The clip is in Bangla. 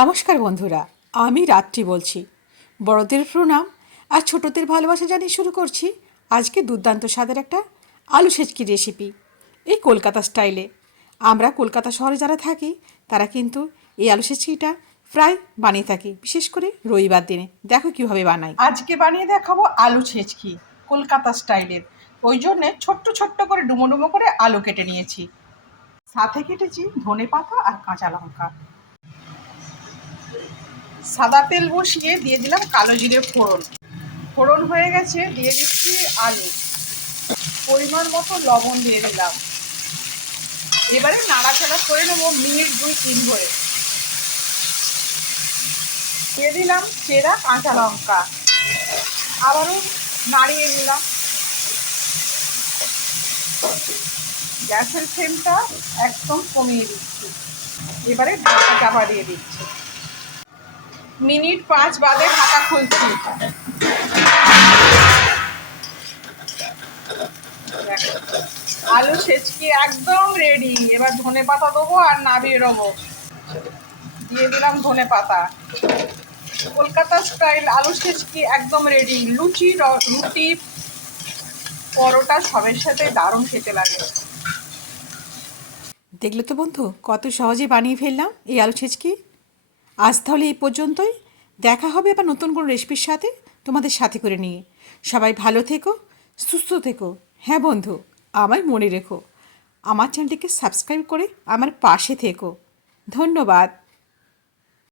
নমস্কার বন্ধুরা, আমি রাত্রি বলছি। বড়দের প্রণাম আর ছোটদের ভালোবাসা জানিয়ে শুরু করছি আজকে দুর্দান্ত স্বাদের একটা আলু সেচকি রেসিপি, এই কলকাতা স্টাইলে। আমরা কলকাতা শহরে যারা থাকি তারা কিন্তু এই আলু সেচকিটা প্রায় বানিয়ে থাকি, বিশেষ করে রবিবার দিনে। দেখো কীভাবে বানাই। আজকে বানিয়ে দেখাবো আলু ছেচকি কলকাতা স্টাইলের। ওই জন্যে ছোট্ট ছোট্ট করে ডুমো ডুমো করে আলু কেটে নিয়েছি, সাথে কেটেছি ধনে পাতা আর কাঁচা লঙ্কা। সাদা তেল বসিয়ে দিয়ে দিলাম কালো জিরে ফোড়ন। ফোড়ন হয়ে গেছে, দিয়ে দিচ্ছি আলু, পরিমাণ মতো লবণ দিয়ে দিলাম। এবারে নাড়াচাড়া করে নেবো মিনিট 2-3 ধরে। দিয়ে দিলাম চেরা কাঁচা লঙ্কা, আবারও নাড়িয়ে নিলাম। গ্যাসের ফ্লেমটা একদম কমিয়ে দিচ্ছি। এবারে ঢাকা চাপা দিয়ে দিচ্ছি। মিনিট 5 বাদে ঢাকা খুলছি। আলু সেচকি একদম রেডি। এবার ধনে পাতা দেবো আর নামিয়ে নেবো। দিয়ে দিলাম ধনে পাতা। কলকাতা স্টাইল আলু সেচকি একদম রেডি। রুটি, পরোটা সবের সাথে দারুণ খেতে লাগে। দেখলে তো বন্ধু, কত সহজে বানিয়ে ফেললাম এই আলু ছেচকি। আজ তাহলে এই পর্যন্তই। দেখা হবে আবার নতুন কোনো রেসিপির সাথে, তোমাদের সাথে করে নিয়ে। সবাই ভালো থেকো, সুস্থ থেকো। হ্যাঁ বন্ধু, আমায় মনে রেখো, আমার চ্যানেলটিকে সাবস্ক্রাইব করে আমার পাশে থেকো। ধন্যবাদ।